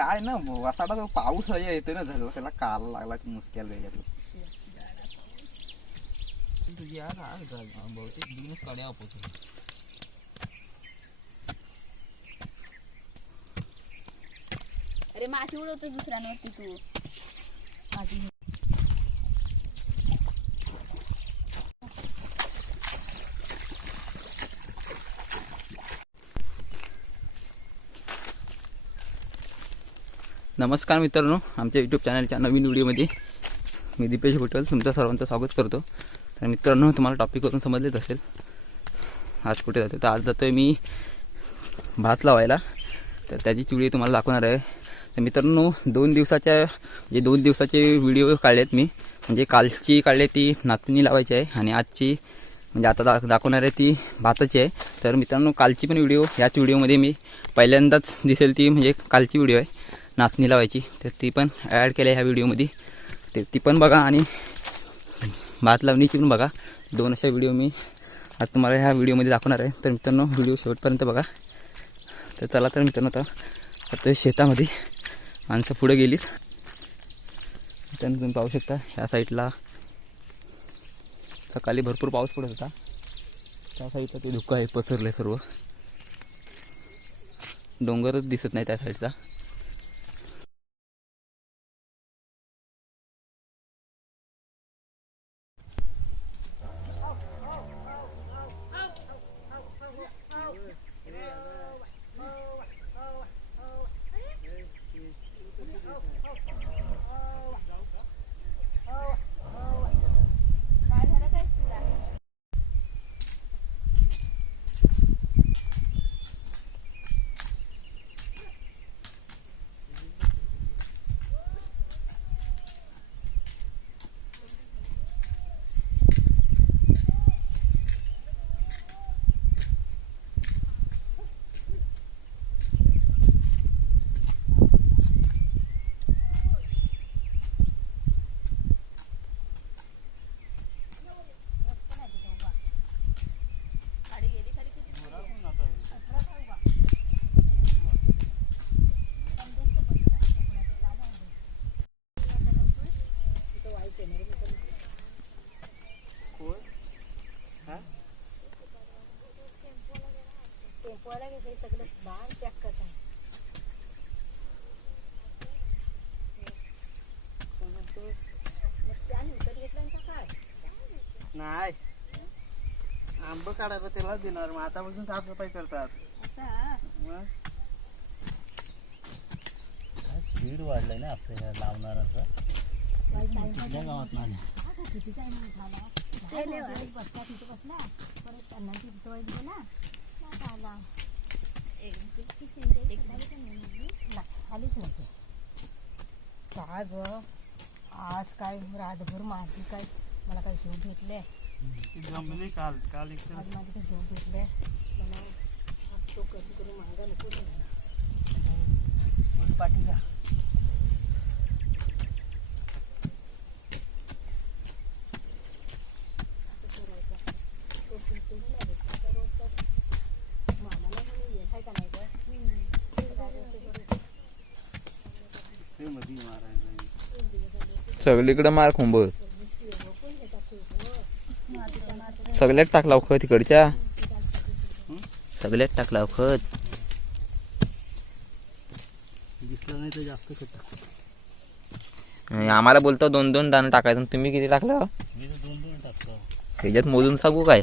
काय ना वासाडा जो पाऊस येतो ना झालं त्याला काला लागला मुसक्याला वेगळ्यात तुझी यार बहुतेक दिवस काढ्या आपण. अरे माती उडवतो दुसऱ्यांवरती तू माती. नमस्कार मित्रांनो, आमच्या यूट्यूब चॅनलच्या नवीन व्हिडिओमध्ये मी दीपेश होटल तुमचं सर्वांचं स्वागत करतो. तर मित्रांनो, तुम्हाला टॉपिकवरून समजलेच असेल आज कुठे जातो. तर आज जातो आहे मी भात लावायला. तर त्याची व्हिडिओ तुम्हाला दाखवणार आहे. तर मित्रांनो, 2 दिवसाचे व्हिडिओ काढलेत मी. म्हणजे कालची काढले ती नाचणी लावायची आहे आणि आजची म्हणजे आता दाखवणार आहे ती भाताची आहे. तर मित्रांनो, कालची पण व्हिडिओ ह्याच व्हिडिओमध्ये मी पहिल्यांदाच दिसेल ती म्हणजे कालची व्हिडिओ आहे नाचणी लावायची. तर ती पण ॲड केली आहे ह्या व्हिडिओमध्ये. तर ती पण बघा आणि भात लावणीची पण बघा. 2 अशा व्हिडिओ मी आज तुम्हाला ह्या व्हिडिओमध्ये दाखवणार आहे. तर मित्रांनो, व्हिडिओ शेवटपर्यंत बघा. तर चला तर मित्रांनो, आता शेतामध्ये माणसं पुढे गेलीत. मित्रांनो, तुम्ही पाहू शकता ह्या साईडला सकाळी भरपूर पाऊस पडत होता. त्या साईडला ते धुकं आहे पसरलं सर्व. डोंगरच दिसत नाही त्या साईडचा. नाही आंब काढायला त्याला देणार. मग आतापासून साफसफाई करतात. स्पीड वाढलाय ना आपल्या लावणाऱ्यांचा. कुठल्या गावात नाही काय ग आज काय रातभर माझी काय मला काय झोप घेतले जमली काल काल एक आज माझी काय झोप घेतले. मला तो कधी करून मागा नको पाठीला. सगळीकडे मार खुंब. सगळ्यात टाकला खत तिकडच्या. सगळ्यात टाकला खत. दिसलं नाही तर जास्त खत. आम्हाला बोलतो 2-2 दाणे टाकायचं. तुम्ही किती टाकलं? मी 2-2 टाकतो. त्याच्यात मोजून सांगू काय?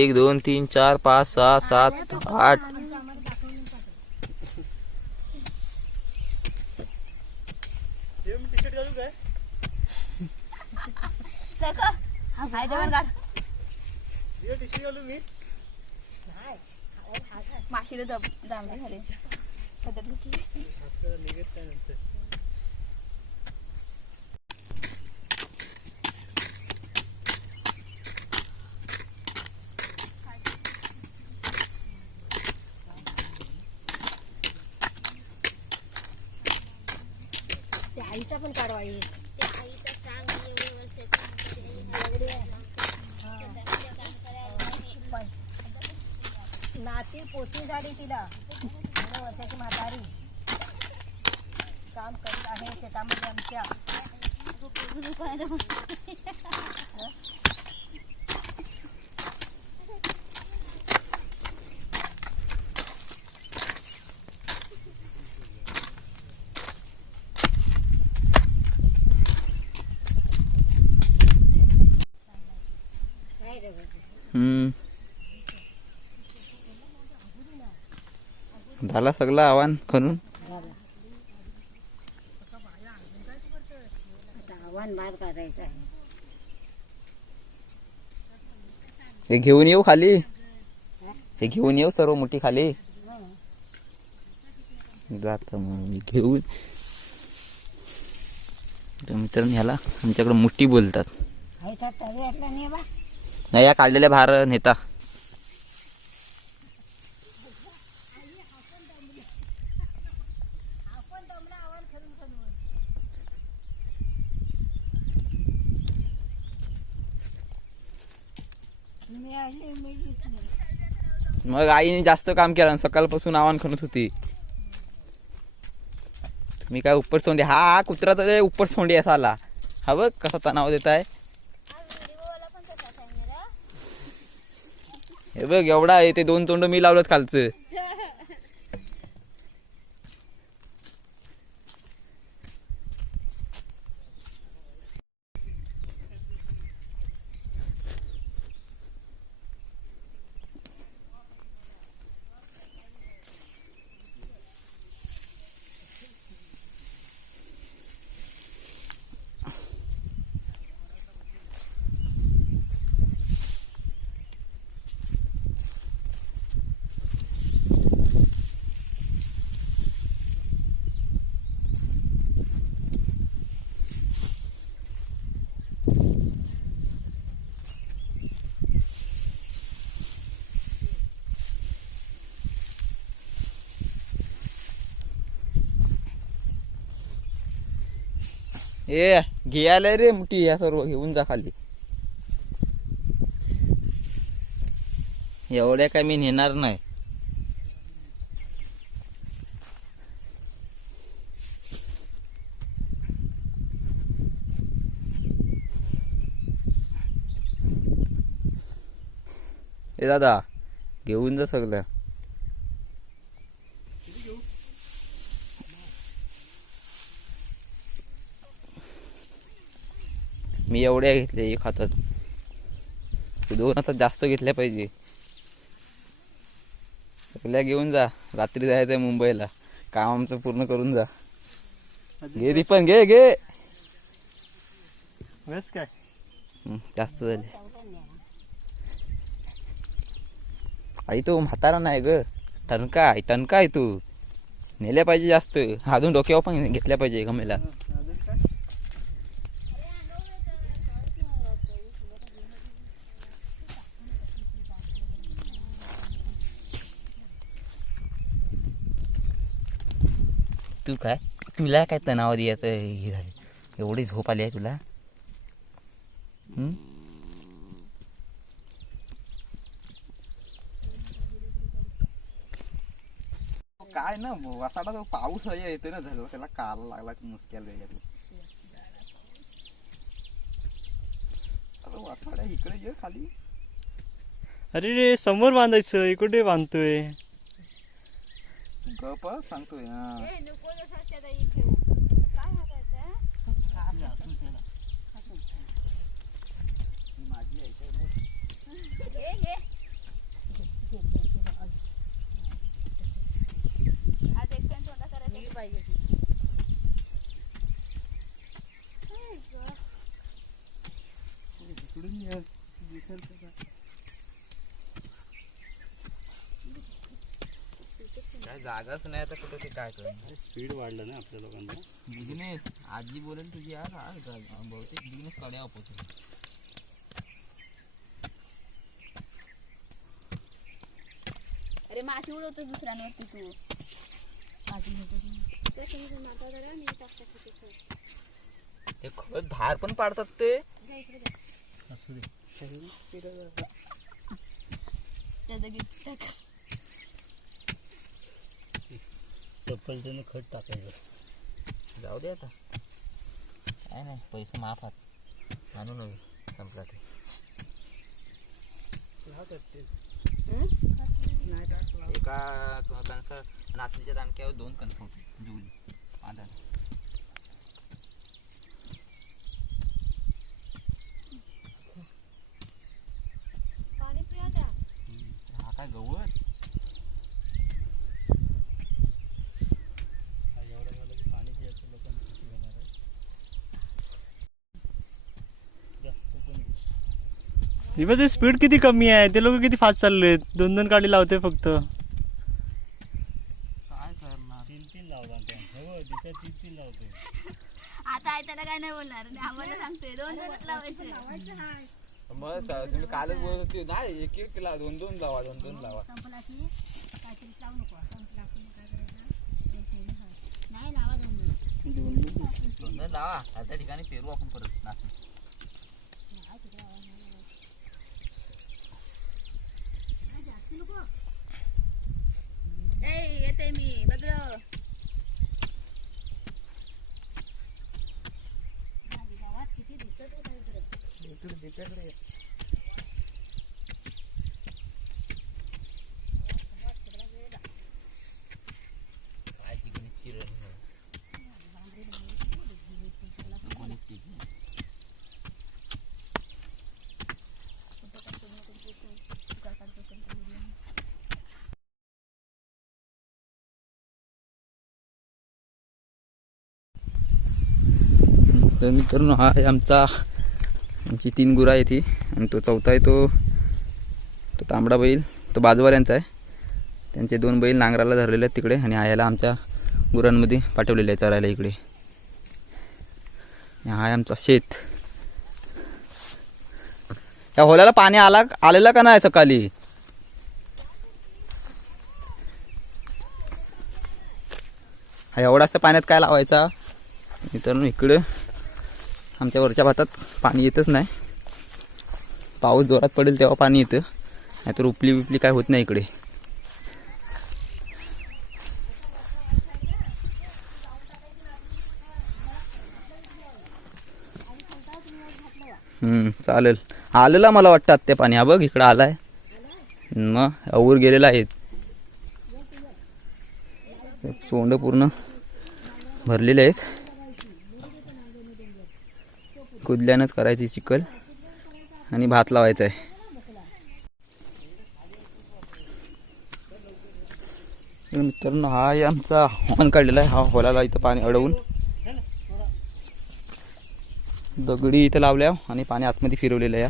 1 2 3 4 5 6 7 8. तिकीट घालू काय? तिकीट घालू मी. माशीला दामडी घालायची पद्धत घेतली. निघत काय नंतर आईचा पण काढवा आहे. नाती पोती झाली तिला. वर्षाची म्हातारी काम करत आहे शेतामध्ये आमच्या. झाला सगळं आव्हान खणून. आव्हान बाहेर काढायचं आहे. हे घेऊन येऊ खाली, हे घेऊन येऊ सर्व मोठी खाली जात मग मी घेऊन. मित्रांनो ह्याला आमच्याकडे मुठी बोलतात. नाही या काढलेल्या बाहेर नेता. मग आईने जास्त काम केलं, सकाळपासून आव्हान खणत होती. तुम्ही काय उपर सोंडे, हा कुत्रा तर उपर सोंडे असा आला. हा बघ कसा तणाव देत आहे. हे बघ एवढा आहे ते, 2 तोंड मी लावलं खालचं. ए घ्यायला रे मुठी, या सर्व घेऊन जा खाली. एवढ्या काय मी नेणार नाही. ए दादा घेऊन जा सगळं. मी एवढ्या घेतल्या एक हातात, 2 हातात जास्त घेतल्या पाहिजे. सगळ्या घेऊन जा, रात्री जायचंय मुंबईला, काम आमचं पूर्ण करून जा. घे दीपन घे घे. बस काय जास्त झाले. आई तो म्हातारा नाही ग, टणका आहे तू. नेल्या पाहिजे जास्त, अजून डोक्यावर पण घेतल्या पाहिजे गमेला. अजून काय तू काय, तुला काय तणाव द्यायचं हे झालं, एवढी झोप आली आहे तुला. काय ना वासाडा तो पाऊस येतोय ना, झालं त्याला काल लागला मुसक्याला वेगळ्यातलं. वासाड्या इकडे ये खाली. अरे रे समोर बांधायचं, इकडे बांधतोय. गप सांगतोय. काय जागाच नाही आता कुठे, ते काय कर. स्पीड वाढलं ना आपल्या लोकांचा. बिझनेस आजी बोलेल तुझी यार, बहुतेक बिझनेस कडे अपोजिट. अरे माती उडवतो दुसऱ्यांवरती तू. हे खत बाहेर पण पाडतात ते. असू दे. त्या जागी टाक. चप्पलचं खत टाकायचं. जाऊ दे आता, काय नाही, पैसे माफ आहात, आणू नवी संपला ते. एका कणस नाचणीच्या दाणक्यावर 2 कणस होते जुळली बांधायला. हा काय गवत एवढं झालं की पाणी प्यायचं लोकांना किती होणार आहे. जास्त पण दिवस स्पीड किती कमी आहे, ते लोक किती फास्ट चाललेत, 2-2 गाडी लावते फक्त. काय करणार. 3-3 लावला हो तिथे 3-3 लावते. आता आहे त्याला काय नाही बोलणार आणि आम्हाला सांगते 2-2 लावायचे. मग तुम्ही कालच बोलत होते नाही, 1-1 लावा, 2-2 लावा, 2-2 लावा. संपला की काहीतरी लावू नको. संपला आपण काय करायचं, नाही लावा 2-2. 2-2 लावा. त्या ठिकाणी पेरू आपण परत नाचणी. येते मी भद्र. गावात किती दिसत होत इकडे. काय तिकडे किरण तर मित्रांनो, हा आहे आमची 3 गुरं आहे ती, आणि तो चौथा आहे तो तांबडा बैल, तो बाजूवाल्यांचा आहे. त्यांचे 2 बैल नांगराला धरलेले आहेत तिकडे, आणि आयाला आमच्या गुरांमध्ये पाठवलेले आहे चरायला इकडे. हा आहे आमचा शेत. या होल्याला पाणी आलेलं का नाही सकाळी? हा एवढासा पाण्यात काय लावायचा मित्रांनो. इकडं आमच्या वरच्या भातात पाणी येतच नाही, पाऊस जोरात पडेल तेव्हा पाणी येतं, नाहीतर उपली काय होत नाही इकडे. चालेल. आलेला मला वाटतं आत्ता पाणी. हा बघ इकडं आलाय, मग अवूर गेलेला आहे, सोंड पूर्ण भरलेले आहेत. कुदल्यानंच करायची चिखल आणि भात लावायचा आहे. मित्रांनो, हा आमचा हॉर्न काढलेला आहे. हा होलाला इथं पाणी अडवून दगडी इथं लावल्या आणि पाणी आतमध्ये फिरवलेलं आहे,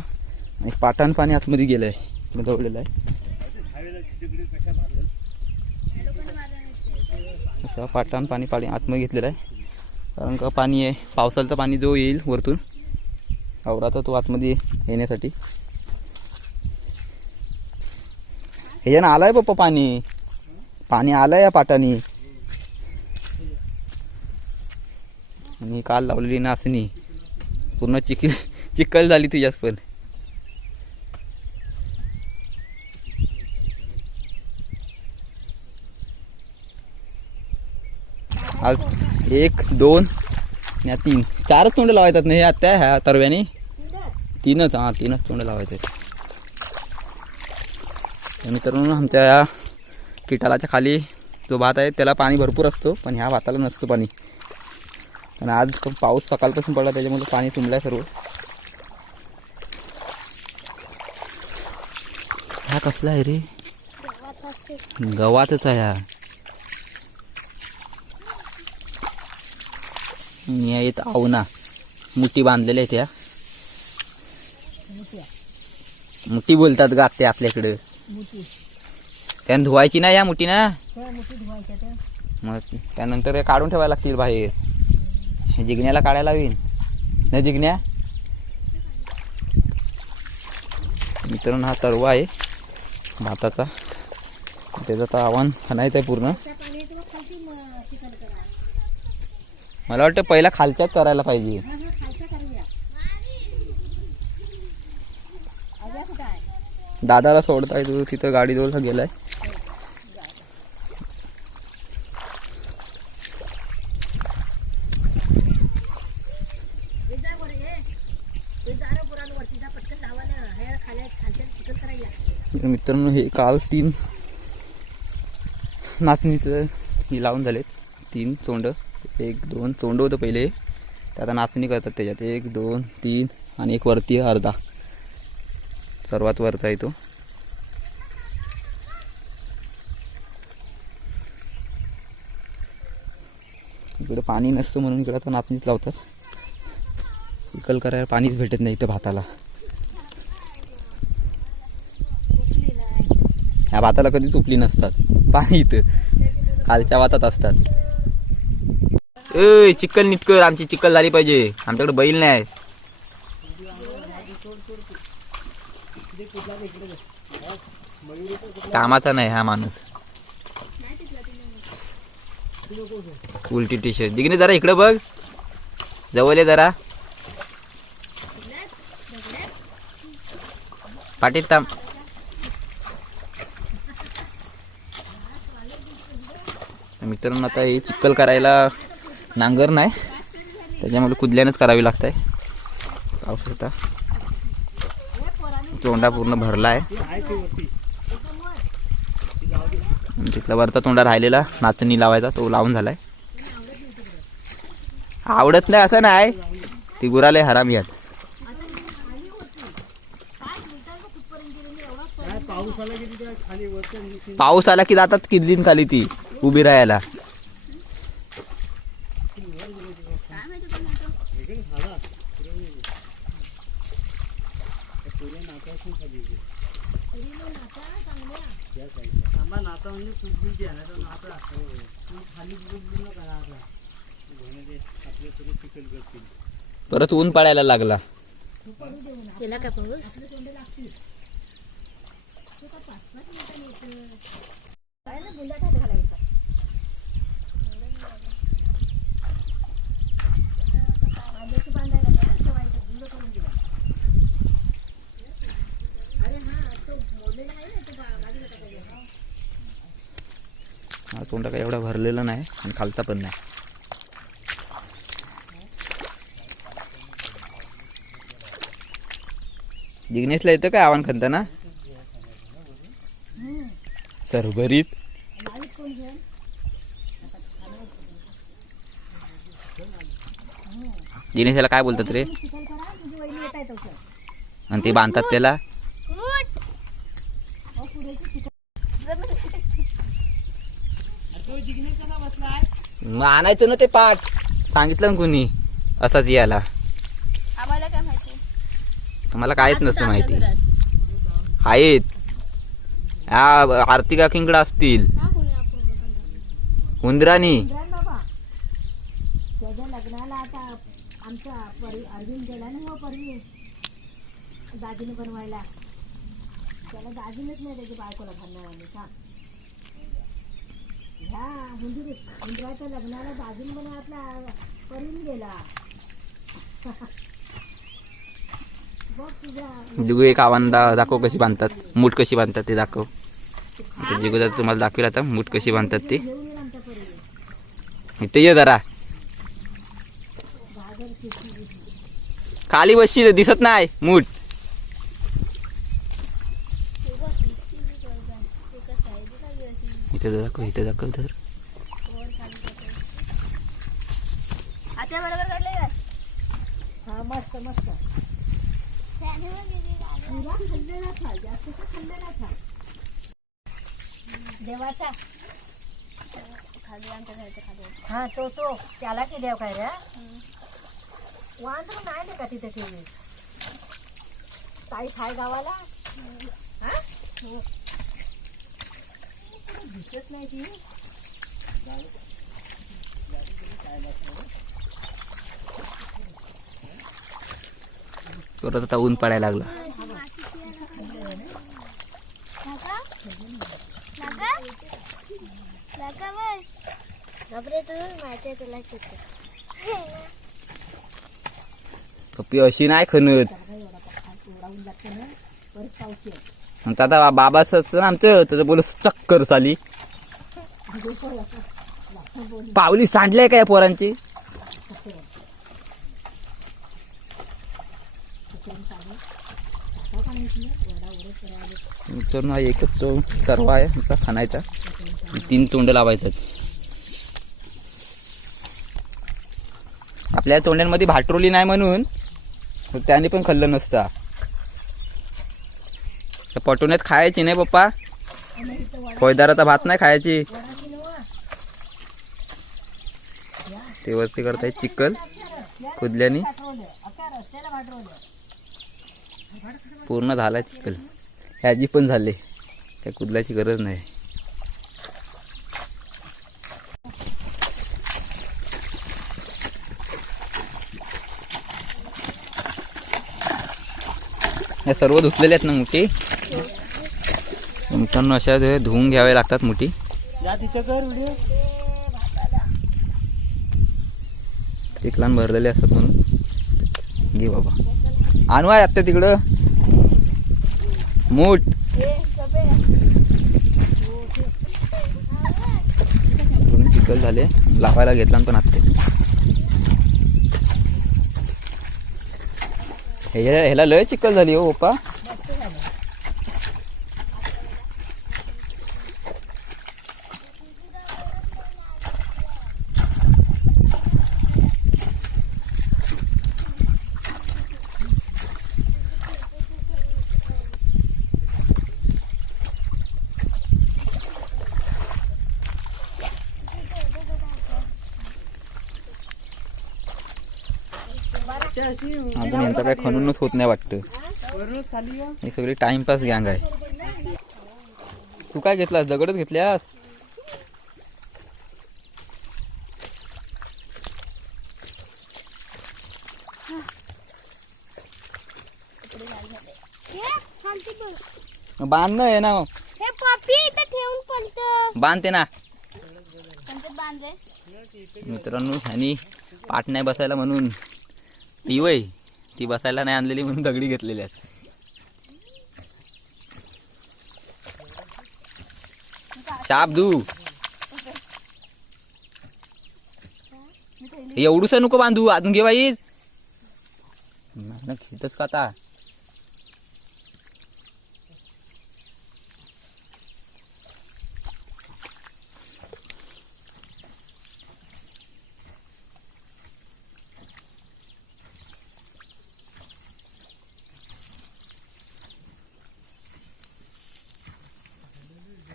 आणि पाटान पाणी आतमध्ये गेलं आहे, दवलेलं आहे. असं पाटान पाणी आतमध्ये घेतलेलं आहे, कारण का पाणी आहे पावसाचं पाणी जो येईल वरतून आवराचा तो आतमध्ये येण्यासाठी. ह्याच्यानं आलाय पप्पा पाणी आलंय या पाटाने. आणि काल लावलेली नाचणी पूर्ण चिखल झाली तुझ्याच पण. आज 1, 2 आणि 3, 4च तोंड लावायतात नाही आता ह्या तरव्याने. 3च तोंड लावायचे. मित्रांनो, आमच्या या किटालाच्या खाली जो भात आहे त्याला पाणी भरपूर असतो, पण ह्या भाताला नसतं पाणी. आणि आज पाऊस सकाळपासून पडला त्याच्यामुळे पाणी तुंबलाय सर्व. हा कसला आहे रे? गव्हातच आहे हा. येत आवना मुठी बांधलेल्या आहेत. या मुठी बोलतात गा ते आपल्याकडं. त्यानं धुवायची ना या मुठी ना, मग त्यानंतर काढून ठेवायला लागतील बाहेर. जिगण्याला काढायला हवी ना जिगण्या. मित्रांनो, हा तरवा आहे भाताचा, त्याचं तर आव्हान खाणायचं आहे पूर्ण. मला वाटतं पहिला खालच्याच करायला पाहिजे. दादाला सोडताय तू तिथं गाडी जवळ गेलाय. तर मित्रांनो हे काल 3 नाचणीचं ही लावून झालेत. 3 चोंड, 1-2 चोंड होतं पहिले, तर आता नाचणी करतात त्याच्यात 1 2 3 आणि एक वरती अर्धा, सर्वात वरचा आहे तो. इकडे पाणी नसतं म्हणून इकडे आता नाचणीच लावतात. चिखल करायला पाणीच भेटत नाही इथं भाताला. ह्या भाताला कधीच उपली नसतात, पाणी इथं खालच्या भातात असतात. ए चिखल नीट कर, आमची चिखल झाली पाहिजे, आमच्याकडे बैल नाही. कामाचा नाही हा माणूस. उलटी टी शर्ट दिगने जरा इकडे बघ, जवळ ये जरा, पाठीत थांब. मित्रांनो आता हे चिखल करायला नांगर नाही, त्याच्यामुळे कुदल्यानंच करावी लागत आहे. पाऊस होता, तोंडा पूर्ण भरला आहे. तिथला वरचा तोंडा राहिलेला नाचणी लावायचा तो लावून झालाय. आवडत नाही असं नाही, ती गुराले हराम यात. पाऊस आला की जातात किदलीन खाली ती उभी राहायला. परत ऊन पडायला लागला. केला का पाऊस? हा तोंडा काय एवढा भरलेला नाही आणि खालचा पण नाही. जिग्नेशला येतं काय आव्हान खणताना सरभरीत. जिग्नेशला काय बोलतात रे, आणि ते बांधतात त्याला. आणायचं ना ते पाठ, सांगितलं ना कोणी असाच यायला. आम्हाला काय माहिती, तुम्हाला काहीच नसतं माहिती. आहेत ह्या आरती काकींकडे असतील उंदरानी. त्याच्या लग्नाला आता आमचा अरविंद गेला ना, हो परवी दाजीने बनवायला, त्याला दाजीनच नाही त्याच्या बायकोला घालणार आम्ही का. ह्या हुंदराच्या लग्नाला दाजीन बनवायला परवीन गेला. बघ तुझ्या जिगू एक आव्हान दाखव कशी बांधतात, मूठ कशी बांधतात ते दाखव. आता जिगू दादा तुम्हाला दाखवेल आता मूठ कशी बांधतात ते. इथे ये जरा, खाली बसशी दिसत नाही मूठ. इथे दाखव, इथे दाखव तर. आता बरोबर काढले का? हा मस्त मस्त. पुरा खाल्लेला खा, जास्त खाल्लेला खा. देवाचा खाली आमच्या घरच्या खाली. हा तो त्याला की देव काय रे, वांद्र नाही ना का तिथे ठेवी ताई खाय गावाला. हा दिसत नाही ती. परत आता ऊन पडायला लागला. पप्पी अशी नाही खणत. आता बाबाच आमचं त्याचं बोल चक्कर चाली. पावली सांडले काय पोरांची. मित्रांनो हा एकच तरवा आहे आमचा खाण्याचा. 3 तोंड लावायचं. आपल्या तोंड्यांमध्ये भाटरोली नाही म्हणून त्याने पण खाल्लं नसता. त्या पटवण्यात खायची नाही पप्पा. फौजदाराचा भात नाही खायची. ते वरती करताय चिकल कुदल्याने. पूर्ण झाला चिकल. ह्याची पण झाले. त्या कुदल्याची गरज नाही. या सर्व धुतलेले आहेत ना मुठी. मित्रांनो अशा धुवून घ्यावे लागतात मुठी. जा तिथं कर व्हिडिओ. चिखलान भरलेले असतात म्हणून. घे बाबा आणू आहे आत्ता तिकडं मूठ. चिखल झाले लावायला घेतला पण आत्ते. ह्याला लय चिखल झाली हो पप्पा. आपण यांचा काय खणूनच होत नाही वाटतं. वरूनच खाली या. ही सगळी टाइमपास गँग आहे. तू काय घेतलास? दगडच घेतल्यास? बांध आहे ना. हे पॉपी इथं ठेवून कोणतं बांधते ना. कोणतं बांधे. मित्रांनो ह्यानी पाठ नाही बसायला म्हणून ती वय ती बसायला नाही आणलेली म्हणून दगडी घेतलेली आहेत. चाप धू. एवढूस नको बांधू. अजून घे बाई. घेतच का आता.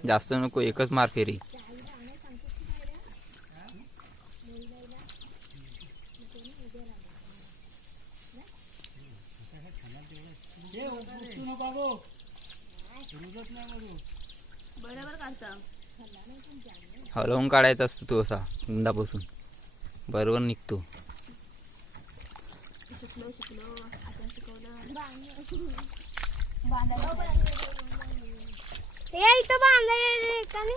जास्त नको. एकच मार फेरी. बरोबर काढता. हलवून काढायचा असतो तो असा गुंडापासून. बरोबर निघतो. शिकलो आता शिकवलं. बांधायला हे इथं बांधायला एकाने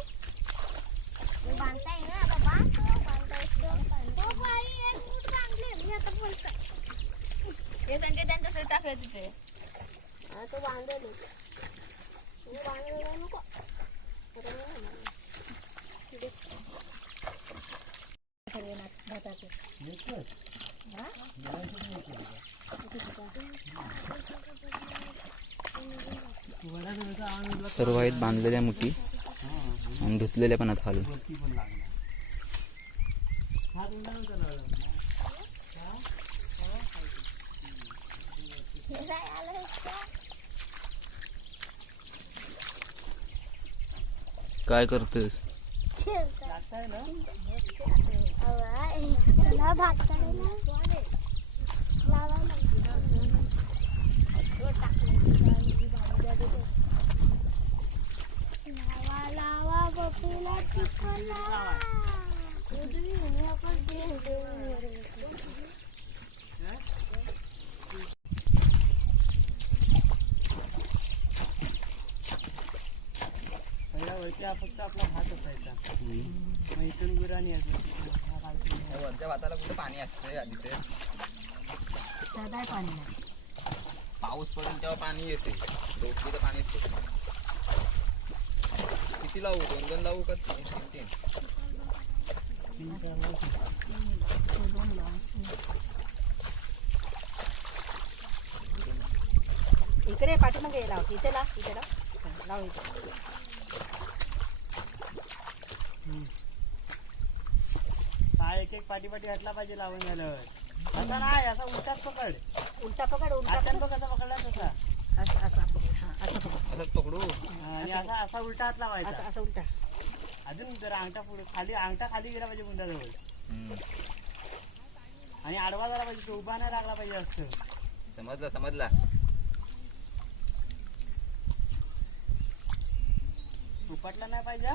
बांधताय ना आता बांधतो बाई एक फूट बांधले मी आता बोलतो. हे संकेत त्यांचं सगळं टाकलं तिथे. आता बांधले मी बांधले नको. सर्व आहेत बांधलेल्या मुठी आणि धुतलेल्या पण आहेत खालून. काय करतोस? चला भात काढायला लावा लावा बघूला चिकला पहिला वरती फक्त आपला भात असायचा. मग इथून गुराणी असायची. वरच्या भाताला कुठे पाणी असतं आधी ते. सदाय पाणी नाही. पाऊस पडेल तेव्हा पाणी येते. रोपीचं पाणी येते. किती लावू? 2 लावू का 3? इकडे पाठीमागे लाव. इथे लाव. इथे लाव. हा एक एक पाठी पाठी हटला पाहिजे लावून झाल्यावर. असा नाही, असा उलटाच पकड. उलटा पकड उलटा हाताने बघ कसा पकडला तसा. असं असा पकड हा असं पकड असंच पकडू. आणि असा असा उलटा हात असं लावायचा. असं उलटा अजून जरा अंगठा पुढे खाली, अंगठा खाली गेला पाहिजे बुंदाजवळ. आणि आडवा झाला पाहिजे, तो उभा नाही लागला पाहिजे असं. समजला समजला. उपटला नाही पाहिजे.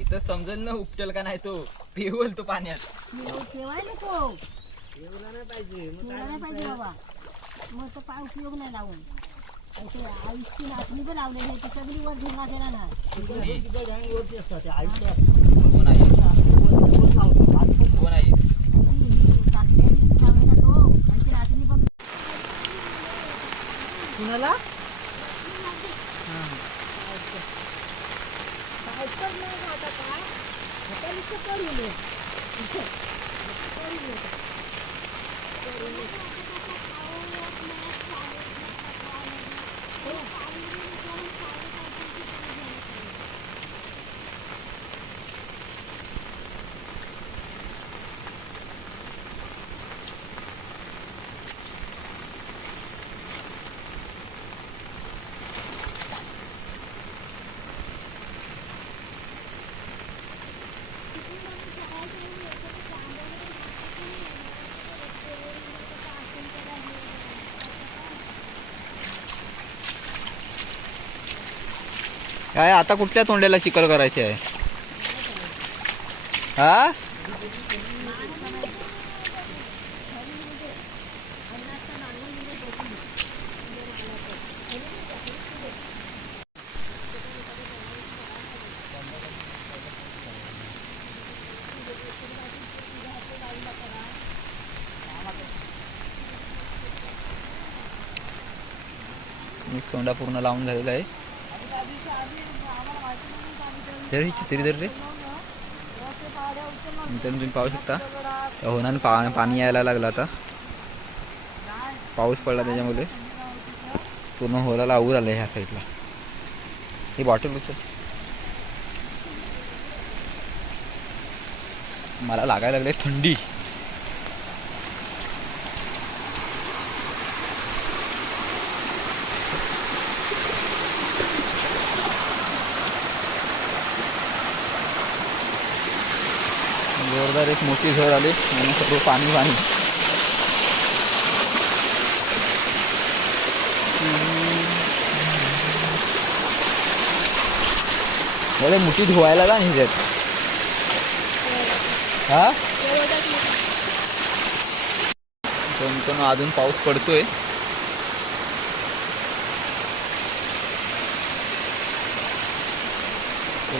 इथं समजल ना उपटेल का नाही तो पिवल तो पाण्यात. ठेवाय नको एवढा नाही पाहिजे. मग ठेवायला नाही पाहिजे बाबा. मग तर काय उपयोग नाही लावून. ते आईची नाचणी पण लावलेली आहे ती सगळी वर घेऊन गेला ना. वरती असतात ते आईच्या. कोण आहे कोण आहे? कुणाला? काय आता कुठल्या तोंड्याला चिखल करायची आहे? हा एक सोंडा पूर्ण लावून झालेला आहे. तरी धर रे. नंतर तुम्ही पाहू शकता होणार पाणी यायला लागलं. आता पाऊस पडला त्याच्यामुळे पूर्ण होला लावून आलं ह्या साईडला. ही बॉटल बघ. मला लागायला लागले थंडी. जोरदार एक मोठी झड आली आणि सर्व पाणी पाणी. बरे मुठी धुवायला का नाही त्यात. हा पण अजून पाऊस पडतोय.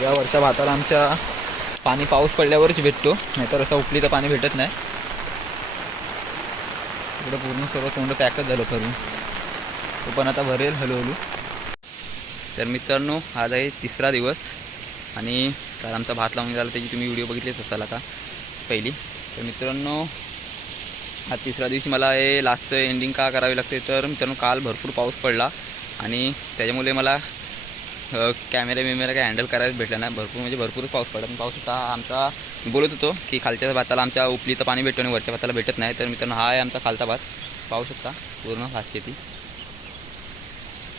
या वरच्या भाताला आमच्या पाणी पाऊस पडल्यावरच भेटतो, नाहीतर असं उपली तर पाणी भेटत नाही. इकडं पूर्ण सर्व तोंड पॅकच झालं करून. तो पण आता भरेल हळूहळू. तर मित्रांनो आज आहे तिसरा दिवस आणि काल आमचा भात लावून झाला त्याची तुम्ही व्हिडिओ बघितलेच असाल आता पहिली. तर मित्रांनो हा तिसऱ्या दिवशी मला हे लास्टचं एंडिंग का करावी लागते तर मित्रांनो काल भरपूर पाऊस पडला आणि त्याच्यामुळे मला कॅमेरा काय हँडल करायला भेटलं नाही. भरपूर पाऊस पडला. पण पाऊस होता आमचा. बोलत होतो की खालच्या भाताला आमच्या उपलीचं पाणी भेटतो आणि वरच्या भाताला भेटत नाही. तर मित्रांनो हा आहे आमचा खालचा भात. पाऊस शकता पूर्ण भातशेती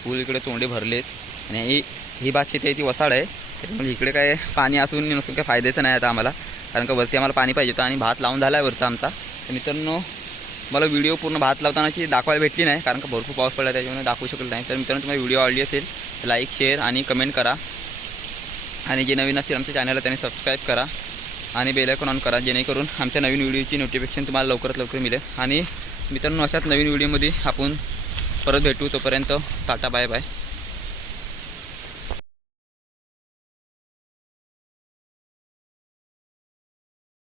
फुल इकडे तोंडे भरलेत. आणि ही भातशेती आहे ती वसाड आहे. त्याच्यामुळे इकडे काय पाणी असून नसून काय फायद्याचं नाही आता आम्हाला, कारण का वरती आम्हाला पाणी पाहिजे होतं आणि भात लावून झाला आहे वरचा आमचा. तर मित्रांनो मला व्हिडिओ पूर्ण भात लावतानाची दाखवायला भेटली नाही, कारण का भरपूर पाऊस पडला त्याच्यामुळे दाखवू शकलो नाही. तर मित्रांनो तुम्हाला व्हिडिओ आवडली असेल तर लाईक शेअर आणि कमेंट करा. आणि जे नवीन असतील आमच्या चॅनलला त्यांनी सबस्क्राईब करा आणि बेल आयकॉन ऑन करा, जेणेकरून आमच्या नवीन व्हिडिओची नोटिफिकेशन तुम्हाला लवकरात लवकर मिळेल. आणि मित्रांनो अशाच नवीन व्हिडिओमध्ये आपण परत भेटू. तोपर्यंत टाटा बाय बाय.